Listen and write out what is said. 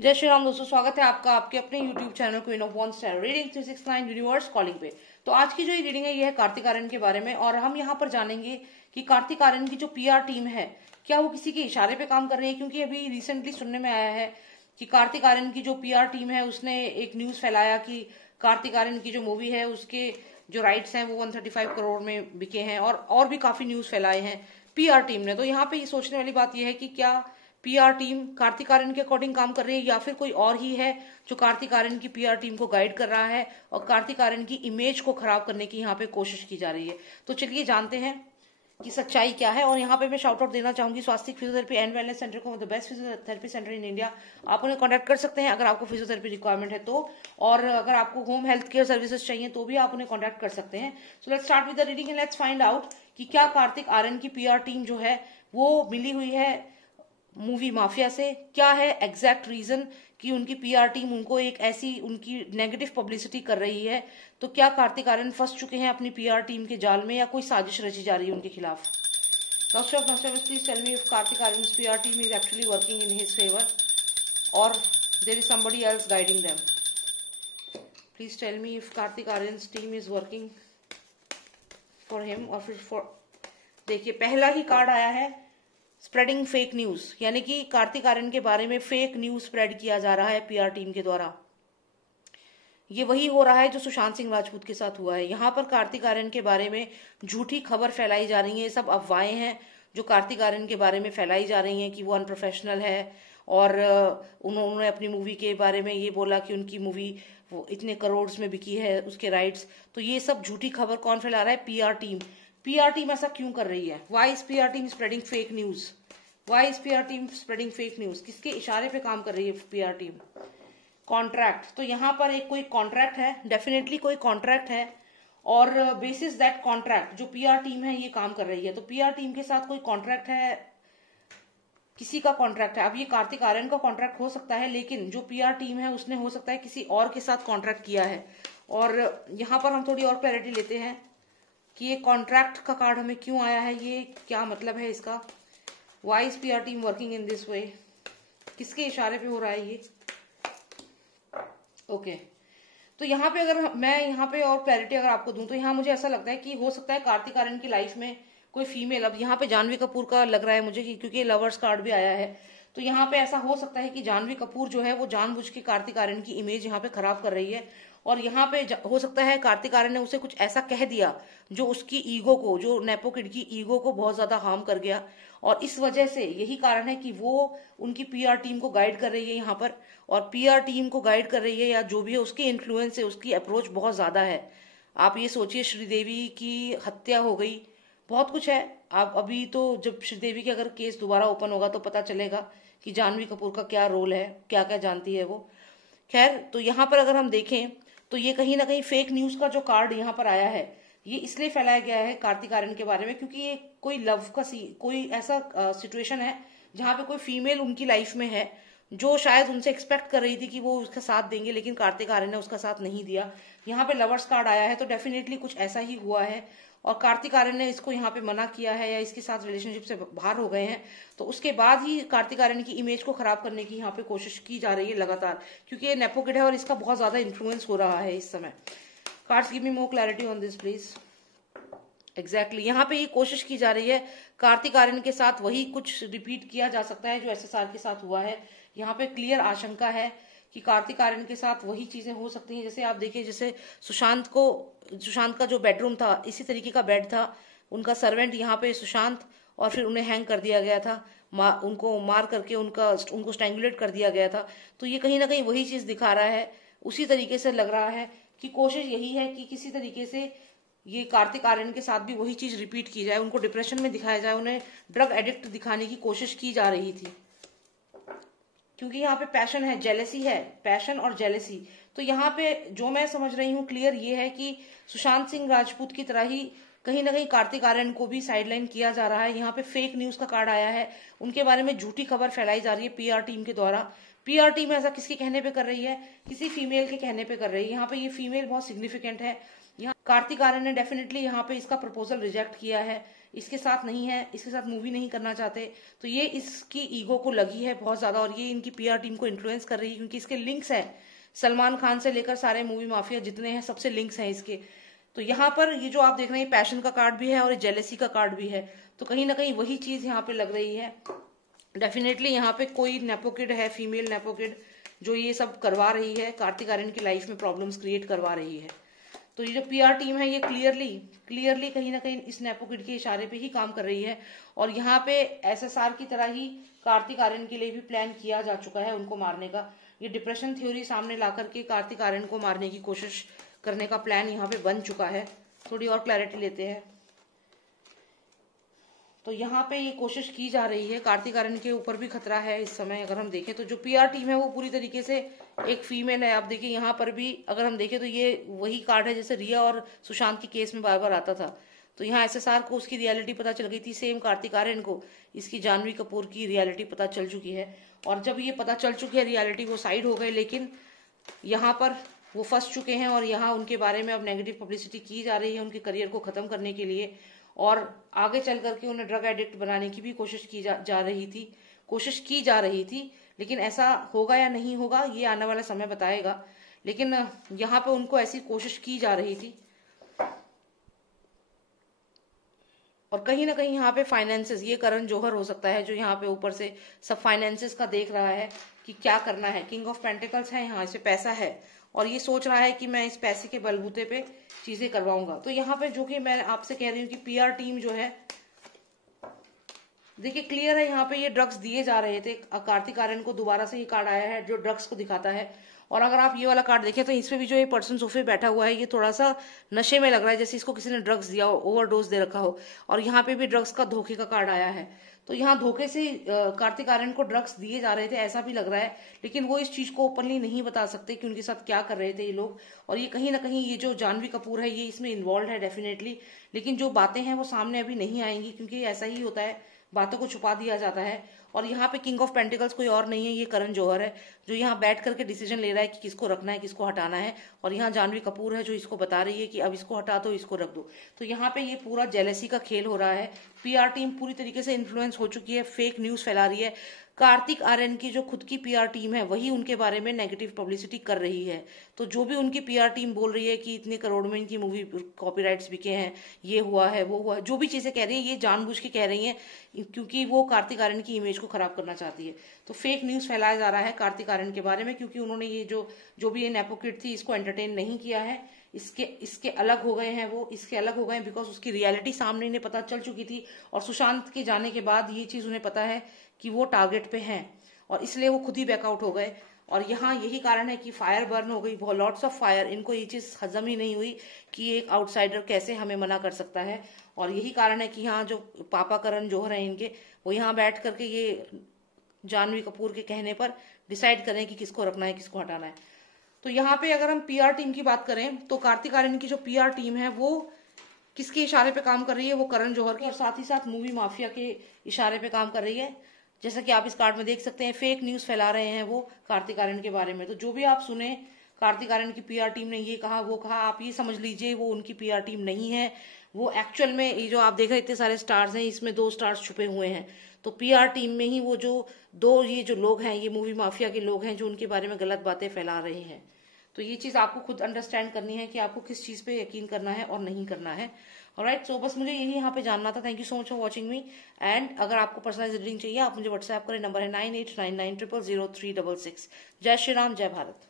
जय श्री राम दोस्तों, स्वागत है आपका आपके अपने YouTube channel queen of one star reading 369 universe calling पे। तो आज की जो ये रीडिंग है ये है कार्तिक आर्यन के बारे में, और हम यहाँ पर जानेंगे कि कार्तिक आर्यन की जो PR टीम है क्या वो किसी के इशारे पे काम कर रही है। क्योंकि अभी रिसेंटली सुनने में आया है कि कार्तिक आर्यन की जो PR टीम है उसने एक न्यूज फैलाया कि कार्तिक आर्यन की जो मूवी है उसके जो राइट्स हैं वो 135 करोड़ में बिके हैं, और भी काफी न्यूज फैलाए हैं PR टीम ने। तो यहाँ पे ये सोचने वाली बात यह है कि क्या PR टीम कार्तिक आर्यन के अकॉर्डिंग काम कर रही है या फिर कोई और ही है जो कार्तिक आर्यन की PR टीम को गाइड कर रहा है और कार्तिक आर्यन की इमेज को खराब करने की यहाँ पे कोशिश की जा रही है। तो चलिए जानते हैं कि सच्चाई क्या है। और यहाँ पे मैं शाउट आउट देना चाहूंगी स्वास्तिक फिजियोथेरेपी एंड वेलनेस सेंटर को, the best physiotherapy centre in India. आप उन्हें कॉन्टैक्ट कर सकते हैं अगर आपको फिजियोथेरेपी रिक्वायरमेंट है तो, और अगर आपको होम हेल्थ केयर सर्विसेज चाहिए तो भी आप उन्हें कॉन्टैक्ट कर सकते हैं। So let's start with the reading and let's find out कि क्या कार्तिक आर्यन की PR टीम जो है वो मिली हुई है मूवी माफिया से। क्या है एग्जैक्ट रीजन कि उनकी PR टीम उनको एक ऐसी उनकी नेगेटिव पब्लिसिटी कर रही है। तो क्या कार्तिक आर्यन फंस चुके हैं अपनी PR टीम के जाल में या कोई साजिश रची जा रही है उनके खिलाफ। Please tell me if Kartik Aaryan's PR team is actually working in his favor or there is somebody else guiding them. Please tell me if Kartik Aryan's team is working for him or for। देखिए पहला ही card आया है spreading fake news, यानी कि कार्तिक आर्यन के बारे में fake news spread किया जा रहा है PR टीम के द्वारा। ये वही हो रहा है जो सुशांत सिंह राजपूत के साथ हुआ है। यहाँ पर कार्तिक आर्यन के बारे में झूठी खबर फैलाई जा रही है। सब अफवाहें हैं जो कार्तिक आर्यन के बारे में फैलाई जा रही हैं कि वो अनप्रोफेशनल है, और उन्होंने अपनी मूवी के बारे में ये बोला कि उनकी मूवी वो इतने करोड़ में बिकी है उसके राइट्स। तो ये सब झूठी खबर कौन फैला रहा है? PR team. PR टीम ऐसा क्यों कर रही है? Why is PR team spreading fake news? Why is PR team spreading fake news? किसके इशारे पे काम कर रही है PR टीम? कॉन्ट्रैक्ट। तो यहाँ पर एक कोई कॉन्ट्रैक्ट है, डेफिनेटली कोई कॉन्ट्रैक्ट है, और बेसिस दैट कॉन्ट्रैक्ट जो PR टीम है ये काम कर रही है। तो PR टीम के साथ कोई कॉन्ट्रैक्ट है, किसी का कॉन्ट्रैक्ट है। अब ये कार्तिक आर्यन का कॉन्ट्रैक्ट हो सकता है, लेकिन जो PR टीम है उसने हो सकता है किसी और के साथ कॉन्ट्रैक्ट किया है। और यहाँ पर हम थोड़ी और क्लैरिटी लेते हैं कि ये कॉन्ट्रैक्ट का कार्ड हमें क्यों आया है, ये क्या मतलब है इसका। Why is PR team working in this way? किसके इशारे पे हो रहा है ये? ओके तो यहाँ पे अगर मैं यहाँ पे और क्लैरिटी अगर आपको दूं तो यहाँ मुझे ऐसा लगता है कि हो सकता है कार्तिक आर्यन की लाइफ में कोई फीमेल, अब यहाँ पे जानवी कपूर का लग रहा है मुझे कि क्योंकि लवर्स कार्ड भी आया है, तो यहाँ पे ऐसा हो सकता है कि जानवी कपूर जो है वो जानबूझ के कार्तिक आर्यन की इमेज यहाँ पे खराब कर रही है। और यहाँ पे हो सकता है कार्तिक आर्यन ने उसे कुछ ऐसा कह दिया जो उसकी ईगो को, जो नेपो किड की ईगो को बहुत ज्यादा हार्म कर गया, और इस वजह से यही कारण है कि वो उनकी PR टीम को गाइड कर रही है यहाँ पर। और PR टीम को गाइड कर रही है या जो भी है उसकी इन्फ्लुएंस है, उसकी अप्रोच बहुत ज्यादा है। आप ये सोचिए श्रीदेवी की हत्या हो गई, बहुत कुछ है। आप अभी तो जब श्रीदेवी के अगर केस दोबारा ओपन होगा तो पता चलेगा कि जानवी कपूर का क्या रोल है, क्या क्या जानती है वो। खैर, तो यहाँ पर अगर हम देखें तो ये कहीं ना कहीं फेक न्यूज का जो कार्ड यहाँ पर आया है ये इसलिए फैलाया गया है कार्तिक आर्यन के बारे में क्योंकि ये कोई लव का कोई ऐसा सिचुएशन है जहाँ पे कोई फीमेल उनकी लाइफ में है जो शायद उनसे एक्सपेक्ट कर रही थी कि वो उसका साथ देंगे, लेकिन कार्तिक आर्यन ने उसका साथ नहीं दिया। यहाँ पे लवर्स कार्ड आया है तो डेफिनेटली कुछ ऐसा ही हुआ है, और कार्तिक आर्यन ने इसको यहाँ पे मना किया है या इसके साथ रिलेशनशिप से बाहर हो गए हैं। तो उसके बाद ही कार्तिक आर्यन की इमेज को खराब करने की यहाँ पे कोशिश की जा रही है लगातार, क्योंकि ये नेपो किड है और इसका बहुत ज्यादा इन्फ्लुएंस हो रहा है इस समय। Cards give me more clarity on this please. Exactly यहाँ पे ये कोशिश की जा रही है कार्तिक आर्यन के साथ वही कुछ रिपीट किया जा सकता है जो SSR के साथ हुआ है। यहाँ पे क्लियर आशंका है कि कार्तिक आर्यन के साथ वही चीजें हो सकती हैं। जैसे आप देखिए, जैसे सुशांत का जो बेडरूम था इसी तरीके का बेड था, उनका सर्वेंट यहाँ पे सुशांत, और फिर उन्हें हैंग कर दिया गया था, उनको मार करके उनको स्ट्रैंगुलेट कर दिया गया था। तो ये कहीं ना कहीं वही चीज दिखा रहा है। उसी तरीके से लग रहा है कि कोशिश यही है कि किसी तरीके से ये कार्तिक आर्यन के साथ भी वही चीज रिपीट की जाए, उनको डिप्रेशन में दिखाया जाए, उन्हें ड्रग एडिक्ट दिखाने की कोशिश की जा रही थी। क्योंकि यहाँ पे पैशन है, जेलेसी है, पैशन और जेलेसी। तो यहाँ पे जो मैं समझ रही हूँ क्लियर ये है कि सुशांत सिंह राजपूत की तरह ही कहीं ना कहीं कार्तिक आर्यन को भी साइडलाइन किया जा रहा है। यहाँ पे फेक न्यूज का कार्ड आया है, उनके बारे में झूठी खबर फैलाई जा रही है PR टीम के द्वारा। PR टीम ऐसा किसके कहने पे कर रही है? किसी फीमेल के कहने पे कर रही है। यहाँ पे ये फीमेल बहुत सिग्निफिकेंट है यहाँ कार्तिक आर्यन ने डेफिनेटली यहाँ पे इसका प्रपोजल रिजेक्ट किया है, इसके साथ नहीं है, इसके साथ मूवी नहीं करना चाहते। तो ये इसकी ईगो को लगी है बहुत ज्यादा और ये इनकी पीआर टीम को इन्फ्लुएंस कर रही है, क्योंकि इसके लिंक्स है सलमान खान से लेकर सारे मूवी माफिया जितने हैं सबसे लिंक्स हैं इसके। तो यहाँ पर ये जो आप देख रहे हैं पैशन का कार्ड भी है और जेलेसी का कार्ड भी है, तो कहीं ना कहीं वही चीज यहाँ पे लग रही है। डेफिनेटली यहाँ पे कोई नेपोकिड है, फीमेल नेपोकिड, जो ये सब करवा रही है, कार्तिक आर्यन की लाइफ में प्रॉब्लम्स क्रिएट करवा रही है। तो ये जो पीआर टीम है ये क्लियरली कहीं ना कहीं इस नेपोकिड के इशारे पे ही काम कर रही है। और यहाँ पे एसएसआर की तरह ही कार्तिक आर्यन के लिए भी प्लान किया जा चुका है उनको मारने का। ये डिप्रेशन थ्योरी सामने ला करके कार्तिक आर्यन को मारने की कोशिश करने का प्लान यहाँ पे बन चुका है। थोड़ी और क्लैरिटी लेते हैं। तो यहाँ पे ये कोशिश की जा रही है, कार्तिक आर्यन के ऊपर भी खतरा है इस समय। अगर हम देखें तो जो पीआर टीम है वो पूरी तरीके से एक फीमेल है। आप देखिए यहाँ पर भी अगर हम देखें तो ये वही कार्ड है जैसे रिया और सुशांत के केस में बार बार आता था। तो यहाँ एसएसआर को उसकी रियलिटी पता चल गई थी, सेम कार्तिक आर्यन को इसकी जानवी कपूर की रियलिटी पता चल चुकी है। और जब ये पता चल चुकी है रियलिटी, वो साइड हो गए, लेकिन यहाँ पर वो फंस चुके हैं और यहाँ उनके बारे में अब नेगेटिव पब्लिसिटी की जा रही है उनके करियर को खत्म करने के लिए। और आगे चल करके उन्हें ड्रग एडिक्ट बनाने की भी कोशिश की जा रही थी। लेकिन ऐसा होगा या नहीं होगा ये आने वाला समय बताएगा। लेकिन यहाँ पे उनको ऐसी कोशिश की जा रही थी। और कहीं ना कहीं यहाँ पे फाइनेंसेस, ये करण जौहर हो सकता है जो यहाँ पे ऊपर से सब फाइनेंसेस का देख रहा है कि क्या करना है। किंग ऑफ पेंटिकल्स है, यहाँ से पैसा है और ये सोच रहा है कि मैं इस पैसे के बलबूते पे चीजें करवाऊंगा। तो यहाँ पे जो कि मैं आपसे कह रही हूँ कि पीआर टीम जो है, देखिए क्लियर है यहाँ पे ये ड्रग्स दिए जा रहे थे। कार्तिक आर्यन को दोबारा से ये कार्ड आया है जो ड्रग्स को दिखाता है। और अगर आप ये वाला कार्ड देखें तो इसमें भी जो ये पर्सन सोफे बैठा हुआ है ये थोड़ा सा नशे में लग रहा है, जैसे इसको किसी ने ड्रग्स दिया हो, ओवरडोज दे रखा हो। और यहाँ पे भी ड्रग्स का धोखे का कार्ड आया है। तो यहाँ धोखे से कार्तिक आर्यन को ड्रग्स दिए जा रहे थे ऐसा भी लग रहा है, लेकिन वो इस चीज को ओपनली नहीं बता सकते कि उनके साथ क्या कर रहे थे ये लोग। और ये कहीं ना कहीं ये जो जानवी कपूर है ये इसमें इन्वॉल्व है डेफिनेटली। लेकिन जो बातें हैं वो सामने अभी नहीं आएंगी, क्योंकि ऐसा ही होता है, बातों को छुपा दिया जाता है। और यहाँ पे किंग ऑफ पेंटिकल्स कोई और नहीं है, ये करण जौहर है जो यहाँ बैठ करके डिसीजन ले रहा है कि किसको रखना है, किसको हटाना है। और यहाँ जानवी कपूर है जो इसको बता रही है कि अब इसको हटा दो, इसको रख दो। तो यहाँ पे ये पूरा जेलेसी का खेल हो रहा है। पीआर टीम पूरी तरीके से इन्फ्लुएंस हो चुकी है, फेक न्यूज फैला रही है। कार्तिक आर्यन की जो खुद की पीआर टीम है वही उनके बारे में नेगेटिव पब्लिसिटी कर रही है। तो जो भी उनकी पीआर टीम बोल रही है कि इतने करोड़ में इनकी मूवी कॉपीराइट्स बिके हैं, ये हुआ है, वो हुआ है, जो भी चीजें कह रही है ये जानबूझ के कह रही है, क्योंकि वो कार्तिक आर्यन की इमेज को खराब करना चाहती है। तो फेक न्यूज फैलाया जा रहा है कार्तिक आर्यन के बारे में, क्योंकि उन्होंने ये जो भी ये नेपोकिड थी इसको एंटरटेन नहीं किया है। इसके अलग हो गए हैं, वो इसके अलग हो गए हैं बिकॉज उसकी रियलिटी सामने इन्हें पता चल चुकी थी। और सुशांत के जाने के बाद ये चीज उन्हें पता है कि वो टारगेट पे हैं और इसलिए वो खुद ही बैकआउट हो गए। और यहाँ यही कारण है कि फायर बर्न हो गई, बहुत लॉट्स ऑफ फायर। इनको ये चीज हजम ही नहीं हुई कि एक आउटसाइडर कैसे हमें मना कर सकता है। और यही कारण है कि यहाँ जो पापा करण जौहर हैं इनके, वो यहाँ बैठ करके ये जानवी कपूर के कहने पर डिसाइड करें कि किसको रखना है, किसको हटाना है। तो यहाँ पे अगर हम पीआर टीम की बात करें तो कार्तिक आर्यन की जो पीआर टीम है वो किसके इशारे पे काम कर रही है, वो करण जौहर की और साथ ही साथ मूवी माफिया के इशारे पे काम कर रही है। जैसा कि आप इस कार्ड में देख सकते हैं, फेक न्यूज फैला रहे हैं वो कार्तिक आर्यन के बारे में। तो जो भी आप सुने कार्तिक आर्यन की पीआर टीम ने ये कहा वो कहा, आप ये समझ लीजिए वो उनकी पीआर टीम नहीं है। वो एक्चुअल में ये जो आप देख रहे हैं इतने सारे स्टार्स हैं, इसमें 2 स्टार्स छुपे हुए हैं। तो पीआर टीम में ही वो ये जो लोग हैं, ये मूवी माफिया के लोग हैं जो उनके बारे में गलत बातें फैला रहे हैं। तो ये चीज आपको खुद अंडरस्टैंड करनी है कि आपको किस चीज पे यकीन करना है और नहीं करना है। ऑलराइट, सो बस मुझे यही यहाँ पे जानना था। Thank you so much for watching me. And अगर आपको पर्सनलाइज रीडिंग चाहिए आप मुझे व्हाट्सएप करें, नंबर है 9899000366। जय श्री राम, जय भारत।